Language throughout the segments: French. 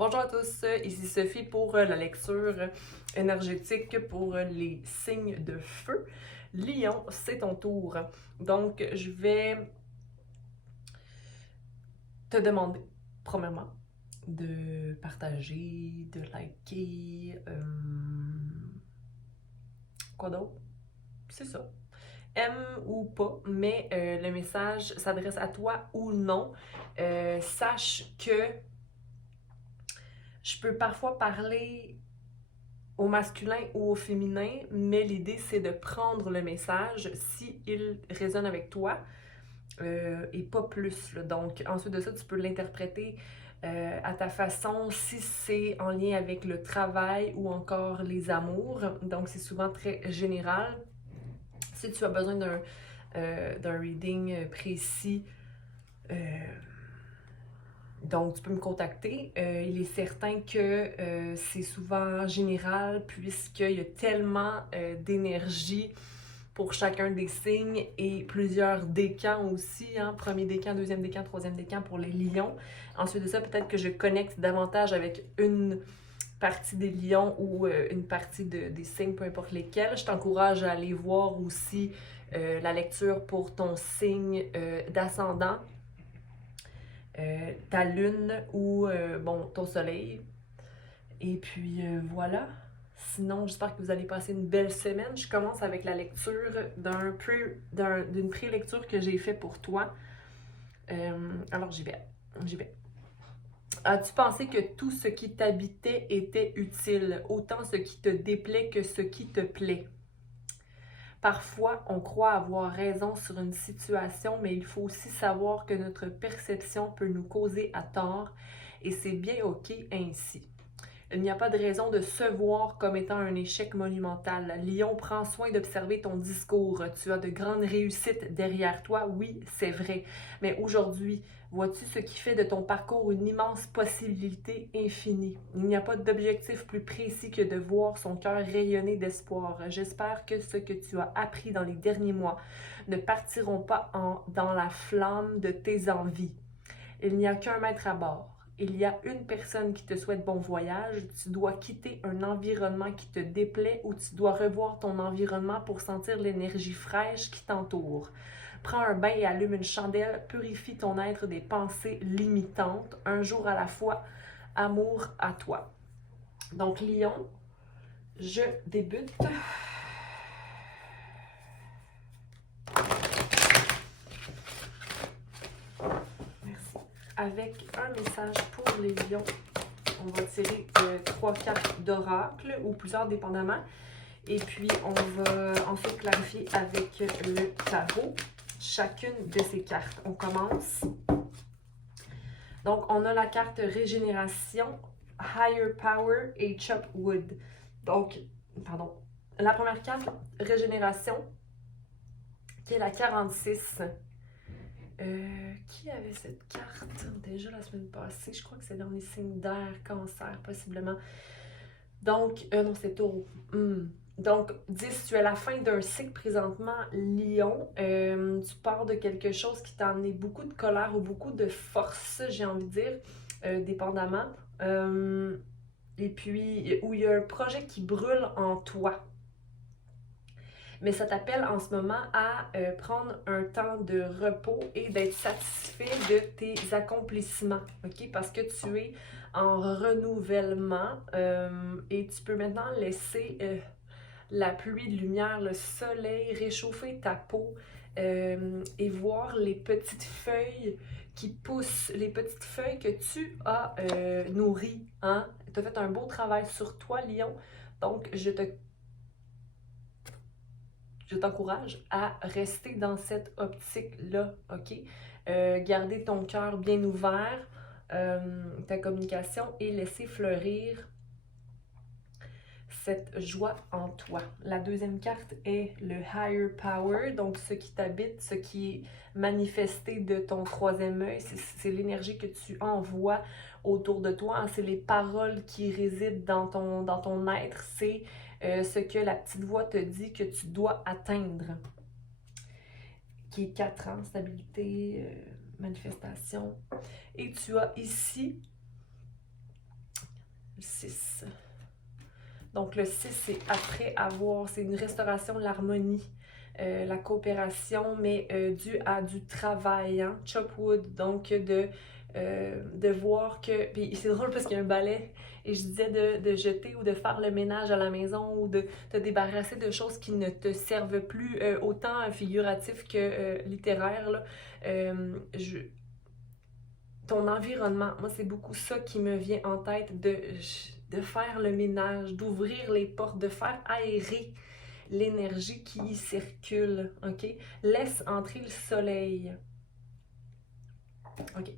Bonjour à tous, ici Sophie pour la lecture énergétique pour les signes de feu. Lion, c'est ton tour. Donc, je vais te demander, premièrement, de partager, de liker, quoi d'autre? C'est ça. Aime ou pas, mais le message s'adresse à toi ou non. Sache que je peux parfois parler au masculin ou au féminin, mais l'idée c'est de prendre le message s'il résonne avec toi et pas plus. Là. Donc ensuite de ça, tu peux l'interpréter à ta façon si c'est en lien avec le travail ou encore les amours. Donc c'est souvent très général. Si tu as besoin d'un reading précis, donc, tu peux me contacter. Il est certain que c'est souvent général puisqu'il y a tellement d'énergie pour chacun des signes et plusieurs décans aussi. Hein? Premier décan, deuxième décan, troisième décan pour les lions. Ensuite de ça, peut-être que je connecte davantage avec une partie des lions ou une partie des signes, peu importe lesquels. Je t'encourage à aller voir aussi la lecture pour ton signe d'ascendant. Ta lune ou bon, ton soleil. Et puis voilà. Sinon, j'espère que vous allez passer une belle semaine. Je commence avec la lecture d'une pré-lecture que j'ai fait pour toi. Alors j'y vais. J'y vais. As-tu pensé que tout ce qui t'habitait était utile, autant ce qui te déplaît que ce qui te plaît? Parfois, on croit avoir raison sur une situation, mais il faut aussi savoir que notre perception peut nous causer à tort, et c'est bien OK ainsi. Il n'y a pas de raison de se voir comme étant un échec monumental. Lion, prends soin d'observer ton discours. Tu as de grandes réussites derrière toi, oui, c'est vrai. Mais aujourd'hui, vois-tu ce qui fait de ton parcours une immense possibilité infinie? Il n'y a pas d'objectif plus précis que de voir son cœur rayonner d'espoir. J'espère que ce que tu as appris dans les derniers mois ne partiront pas dans la flamme de tes envies. Il n'y a qu'un maître à bord. Il y a une personne qui te souhaite bon voyage. Tu dois quitter un environnement qui te déplaît ou tu dois revoir ton environnement pour sentir l'énergie fraîche qui t'entoure. Prends un bain et allume une chandelle. Purifie ton être des pensées limitantes. Un jour à la fois, amour à toi. Donc, Lion, je débute. Merci. Avec un message pour les lions. On va tirer 3 cartes d'oracle ou plusieurs dépendamment. Et puis, on va ensuite clarifier avec le tarot chacune de ces cartes. On commence. Donc, on a la carte Régénération, Higher Power et Chop Wood. Donc, pardon. La première carte, Régénération, qui est la 46. Qui avait cette carte déjà la semaine passée? Je crois que c'est dans les signes d'air, cancer, possiblement. Donc, non, c'est taureau. Donc, 10, tu es à la fin d'un cycle présentement, Lion. Tu pars de quelque chose qui t'a amené beaucoup de colère ou beaucoup de force, j'ai envie de dire, dépendamment. Et puis, où il y a un projet qui brûle en toi. Mais ça t'appelle en ce moment à prendre un temps de repos et d'être satisfait de tes accomplissements, ok? Parce que tu es en renouvellement et tu peux maintenant laisser la pluie de lumière, le soleil réchauffer ta peau et voir les petites feuilles qui poussent, les petites feuilles que tu as nourries, hein? Tu as fait un beau travail sur toi, Lion. Donc, je t'encourage à rester dans cette optique-là, OK? Garder ton cœur bien ouvert, ta communication et laisser fleurir cette joie en toi. La deuxième carte est le Higher Power, donc ce qui t'habite, ce qui est manifesté de ton troisième œil, c'est l'énergie que tu envoies autour de toi, hein, c'est les paroles qui résident dans ton être, c'est ce que la petite voix te dit que tu dois atteindre, qui est 4 ans, stabilité, manifestation. Et tu as ici 6. Donc, le 6, c'est après avoir, c'est une restauration de l'harmonie, la coopération, mais due à du travail, hein? Chop wood, donc de voir que. Puis c'est drôle parce qu'il y a un balai, et je disais de jeter ou de faire le ménage à la maison ou de te débarrasser de choses qui ne te servent plus, autant figuratif que littéraire, là. Ton environnement, moi, c'est beaucoup ça qui me vient en tête de faire le ménage, d'ouvrir les portes, de faire aérer l'énergie qui y circule, OK? Laisse entrer le soleil. OK.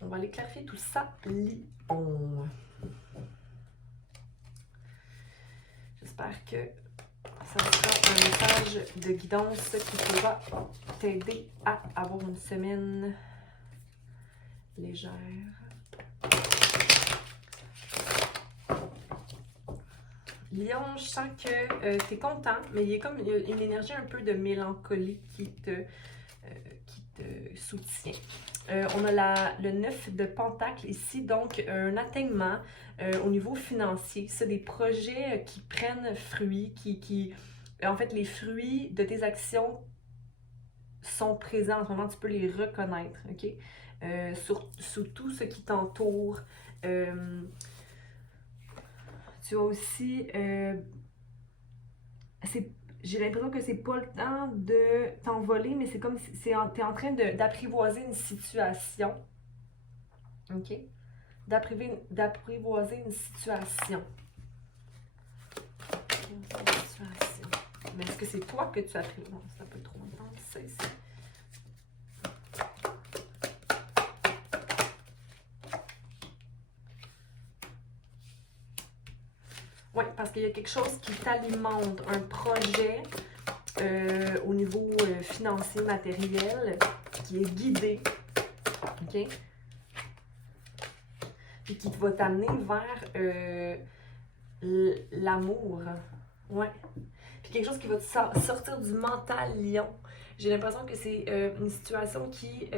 On va aller clarifier tout ça. Lion. J'espère que ça sera un message de guidance qui pourra t'aider à avoir une semaine légère. Lion, je sens que tu es content, mais il y a une énergie un peu de mélancolie qui te soutient. On a le 9 de Pentacle ici, donc un atteignement au niveau financier. C'est des projets qui prennent fruit, en fait, les fruits de tes actions sont présents en ce moment, tu peux les reconnaître, OK? Sur tout ce qui t'entoure. Tu as aussi... j'ai l'impression que c'est pas le temps de t'envoler, mais c'est comme si tu es en train d'apprivoiser une situation. OK? D'apprivoiser une situation. Mais est-ce que c'est toi que tu apprivoises? Non, c'est un peu trop intense. Oui, parce qu'il y a quelque chose qui t'alimente, un projet au niveau financier, matériel, qui est guidé, OK? Puis qui va t'amener vers l'amour. Ouais. Puis quelque chose qui va te sortir du mental lion. J'ai l'impression que c'est une situation qui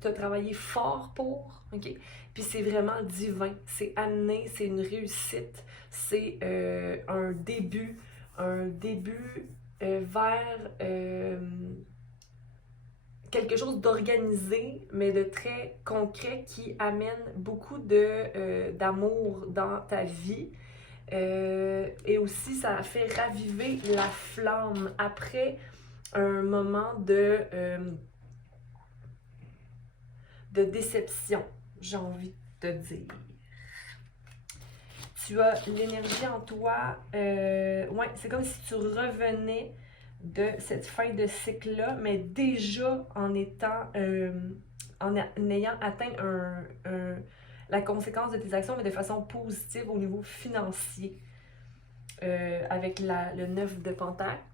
t'a travaillé fort pour, OK? Puis c'est vraiment divin. C'est amené, c'est une réussite. C'est un début vers quelque chose d'organisé, mais de très concret qui amène beaucoup d'amour dans ta vie. Et aussi, ça fait raviver la flamme après un moment de déception, j'ai envie de te dire. Tu as l'énergie en toi. Ouais, c'est comme si tu revenais de cette fin de cycle-là, mais déjà en étant, en ayant atteint la conséquence de tes actions, mais de façon positive au niveau financier, avec le 9 de Pentacle.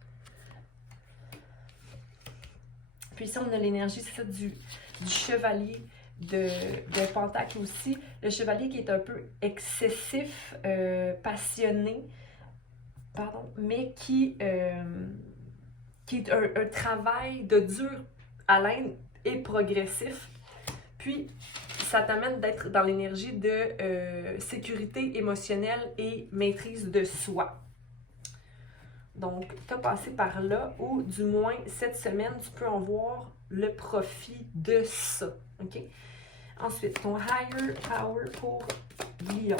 Puis ici, on a l'énergie, c'est ça, du chevalier de Pentacle aussi. Le chevalier qui est un peu excessif, passionné, pardon, mais qui est un travail de dur haleine et progressif. Puis, ça t'amène d'être dans l'énergie de sécurité émotionnelle et maîtrise de soi. Donc, tu as passé par là, ou du moins cette semaine, tu peux en voir le profit de ça. OK? Ensuite, ton higher power pour Lion.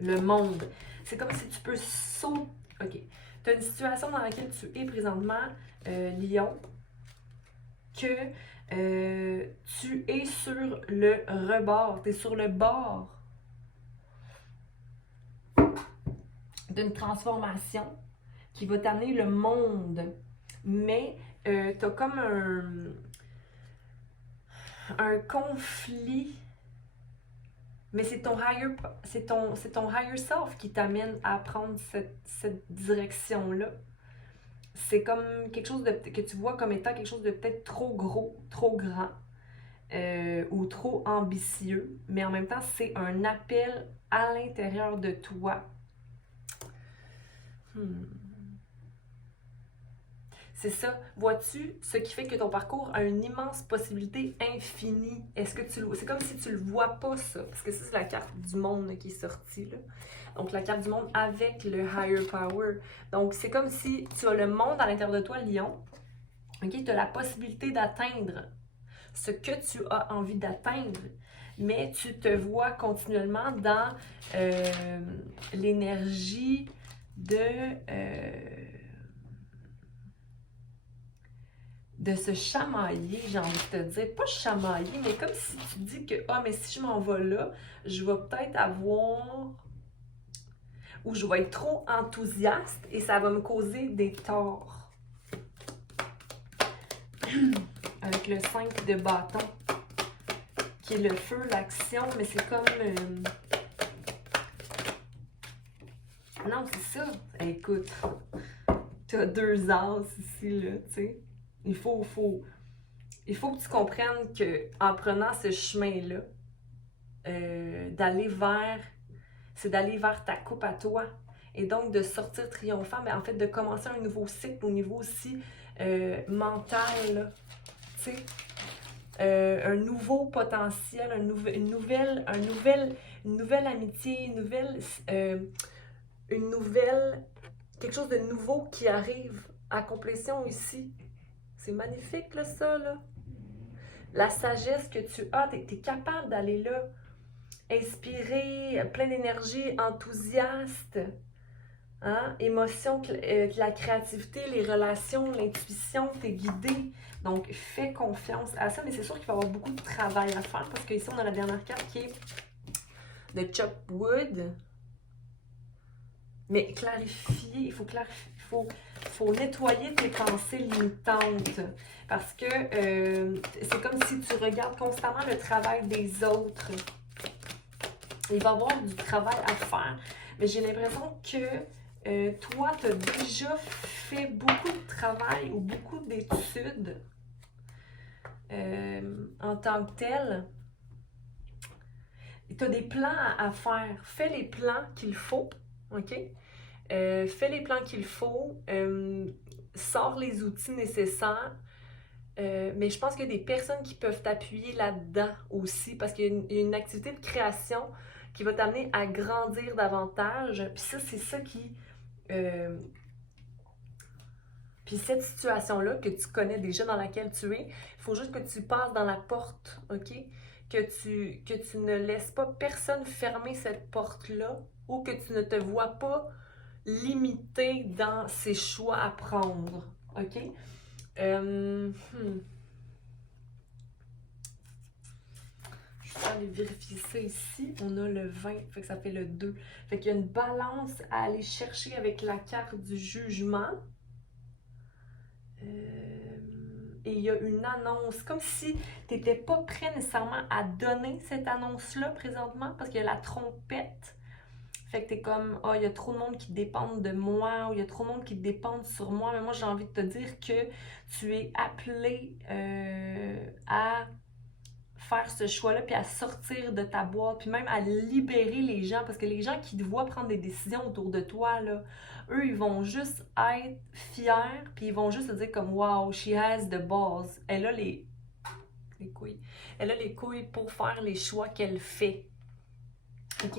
Le monde. C'est comme si tu peux sauter. OK. Tu as une situation dans laquelle tu es présentement, Lion, que tu es sur le rebord. Tu es sur le bord d'une transformation qui va t'amener le monde. Mais tu as comme un conflit, mais c'est ton higher self qui t'amène à prendre cette direction-là. C'est comme quelque chose que tu vois comme étant quelque chose de peut-être trop gros, trop grand, ou trop ambitieux, mais en même temps, c'est un appel à l'intérieur de toi. C'est ça. Vois-tu ce qui fait que ton parcours a une immense possibilité infinie? Est-ce que tu le vois? C'est comme si tu le vois pas, ça. Parce que ça, c'est la carte du monde là, qui est sortie, là. Donc, la carte du monde avec le higher power. Donc, c'est comme si tu as le monde à l'intérieur de toi, Lion. OK? Tu as la possibilité d'atteindre ce que tu as envie d'atteindre, mais tu te vois continuellement dans l'énergie de se chamailler, j'ai envie de te dire. Pas chamailler, mais comme si tu dis que, ah, mais si je m'en vais là, je vais peut-être avoir, ou je vais être trop enthousiaste et ça va me causer des torts. Avec le 5 de bâton, qui est le feu, l'action, mais c'est comme... Non, c'est ça. Écoute, tu as 2 as ici, là, tu sais. Il faut que tu comprennes qu'en prenant ce chemin-là, c'est d'aller vers ta coupe à toi. Et donc de sortir triomphant, mais en fait de commencer un nouveau cycle au niveau aussi mental, là, tu sais. Un nouveau potentiel, une nouvelle amitié, quelque chose de nouveau qui arrive à complétion ici. C'est magnifique, là, ça, là. La sagesse que tu as, tu es capable d'aller là, inspiré, plein d'énergie, enthousiaste, hein? Émotion, la créativité, les relations, l'intuition, tu es guidé. Donc, fais confiance à ça, mais c'est sûr qu'il va y avoir beaucoup de travail à faire parce qu'ici, on a la dernière carte qui est de Chop Wood. Mais clarifier, il faut nettoyer tes pensées limitantes parce que c'est comme si tu regardes constamment le travail des autres. Il va y avoir du travail à faire, mais j'ai l'impression que toi, tu as déjà fait beaucoup de travail ou beaucoup d'études en tant que tel. Tu as des plans à faire. Fais les plans qu'il faut, OK? Fais les plans qu'il faut, sors les outils nécessaires, mais je pense qu'il y a des personnes qui peuvent t'appuyer là-dedans aussi, parce qu'il y a une activité de création qui va t'amener à grandir davantage, puis ça, c'est ça qui... puis cette situation-là que tu connais déjà, dans laquelle tu es, il faut juste que tu passes dans la porte, OK? Que tu ne laisses pas personne fermer cette porte-là, ou que tu ne te vois pas limité dans ses choix à prendre. OK? Je vais aller vérifier ça ici. On a le 20, fait que ça fait le 2. Fait qu'il y a une balance à aller chercher avec la carte du jugement. Et il y a une annonce, comme si tu n'étais pas prêt nécessairement à donner cette annonce-là présentement, parce qu'il y a la trompette. Fait que t'es comme, ah, il y a trop de monde qui dépend de moi, ou il y a trop de monde qui dépend sur moi. Mais moi, j'ai envie de te dire que tu es appelé à faire ce choix-là, puis à sortir de ta boîte, puis même à libérer les gens. Parce que les gens qui te voient prendre des décisions autour de toi, là, eux, ils vont juste être fiers, puis ils vont juste te dire comme, wow, she has the balls. Elle a les couilles. Elle a les couilles pour faire les choix qu'elle fait. OK?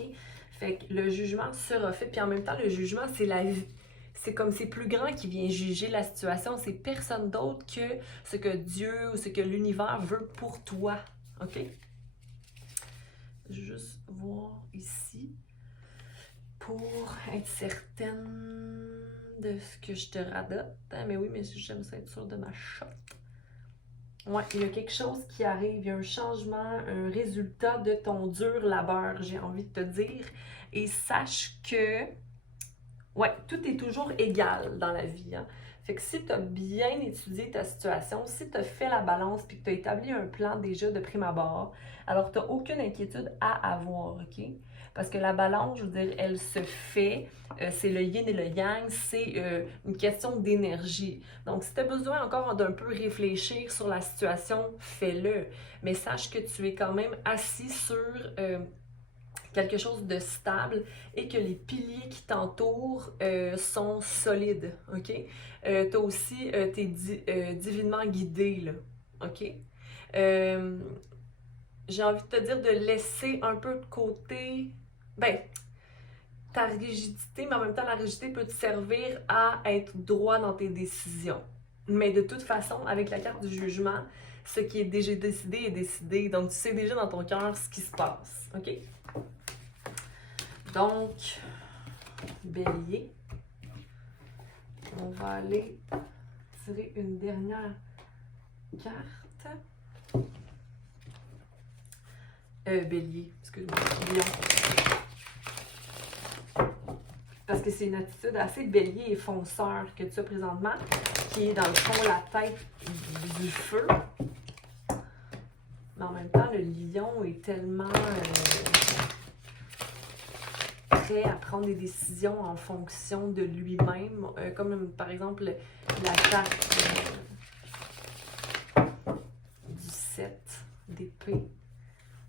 Fait que le jugement sera fait, puis en même temps, le jugement, c'est la vie. C'est comme c'est plus grand qui vient juger la situation. C'est personne d'autre que ce que Dieu ou ce que l'univers veut pour toi. OK? Je vais juste voir ici pour être certaine de ce que je te radote. Mais oui, mais j'aime ça être sûre de ma shot. Ouais, il y a quelque chose qui arrive, il y a un changement, un résultat de ton dur labeur, j'ai envie de te dire. Et sache que, ouais, tout est toujours égal dans la vie, hein. Fait que si tu as bien étudié ta situation, si tu as fait la balance puis que tu as établi un plan déjà de prime abord, alors tu n'as aucune inquiétude à avoir, OK? Parce que la balance, je veux dire, elle se fait, c'est le yin et le yang, c'est une question d'énergie. Donc, si tu as besoin encore d'un peu réfléchir sur la situation, fais-le. Mais sache que tu es quand même assis sur quelque chose de stable et que les piliers qui t'entourent sont solides, ok? T'as aussi, t'es divinement guidé, là, ok? J'ai envie de te dire de laisser un peu de côté, ben, ta rigidité, mais en même temps, la rigidité peut te servir à être droit dans tes décisions. Mais de toute façon, avec la carte du jugement, ce qui est déjà décidé est décidé. Donc, tu sais déjà dans ton cœur ce qui se passe. OK? Donc, Bélier, on va aller tirer une dernière carte. Bélier, excuse-moi, Lion. Parce que c'est une attitude assez bélier et fonceur que tu as présentement, qui est dans le fond la tête du feu. Mais en même temps, le lion est tellement prêt à prendre des décisions en fonction de lui-même, comme par exemple la carte du 7 d'épée.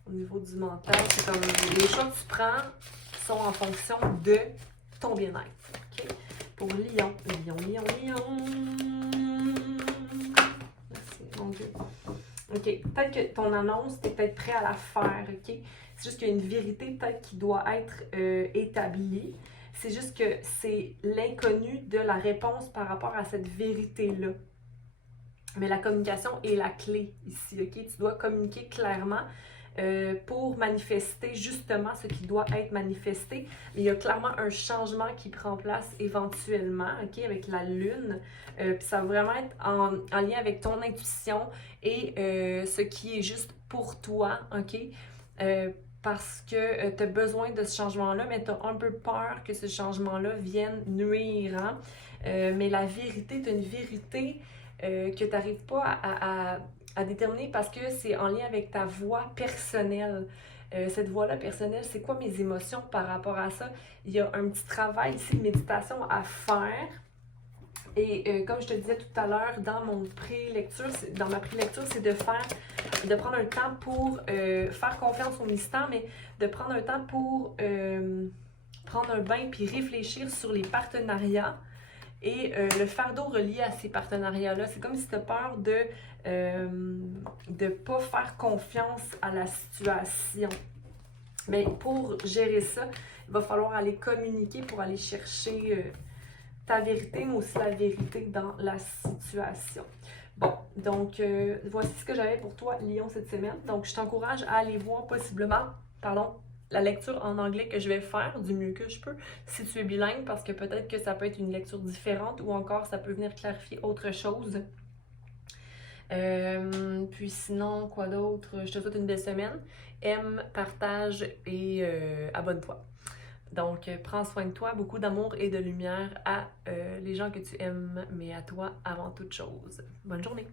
Au niveau du mental, c'est comme les choix que tu prends sont en fonction de ton bien-être. Okay? Pour Lion, Lion. Merci, mon Dieu. OK, peut-être que ton annonce, tu es peut-être prêt à la faire, OK? C'est juste qu'il y a une vérité peut-être qui doit être établie. C'est juste que c'est l'inconnu de la réponse par rapport à cette vérité-là. Mais la communication est la clé ici, OK? Tu dois communiquer clairement pour manifester justement ce qui doit être manifesté. Mais il y a clairement un changement qui prend place éventuellement, OK, avec la lune. Puis ça va vraiment être en lien avec ton intuition et ce qui est juste pour toi, OK? Parce que tu as besoin de ce changement-là, mais tu as un peu peur que ce changement-là vienne nuire. Hein? Mais la vérité, tu as une vérité que tu n'arrives pas à déterminer parce que c'est en lien avec ta voix personnelle. Cette voix-là personnelle, c'est quoi mes émotions par rapport à ça? Il y a un petit travail ici de méditation à faire. Et comme je te disais tout à l'heure, dans mon pré-lecture, dans ma pré-lecture, c'est de prendre un temps pour faire confiance au mystère, mais de prendre un temps pour prendre un bain puis réfléchir sur les partenariats et le fardeau relié à ces partenariats-là. C'est comme si tu as peur de ne pas faire confiance à la situation. Mais pour gérer ça, il va falloir aller communiquer pour aller chercher ta vérité, mais aussi la vérité dans la situation. Bon, donc voici ce que j'avais pour toi, Lion, cette semaine. Donc, je t'encourage à aller voir possiblement, la lecture en anglais que je vais faire du mieux que je peux si tu es bilingue, parce que peut-être que ça peut être une lecture différente ou encore ça peut venir clarifier autre chose. Puis sinon, quoi d'autre? Je te souhaite une belle semaine. Aime, partage et abonne-toi. Donc, prends soin de toi, beaucoup d'amour et de lumière à les gens que tu aimes, mais à toi avant toute chose. Bonne journée!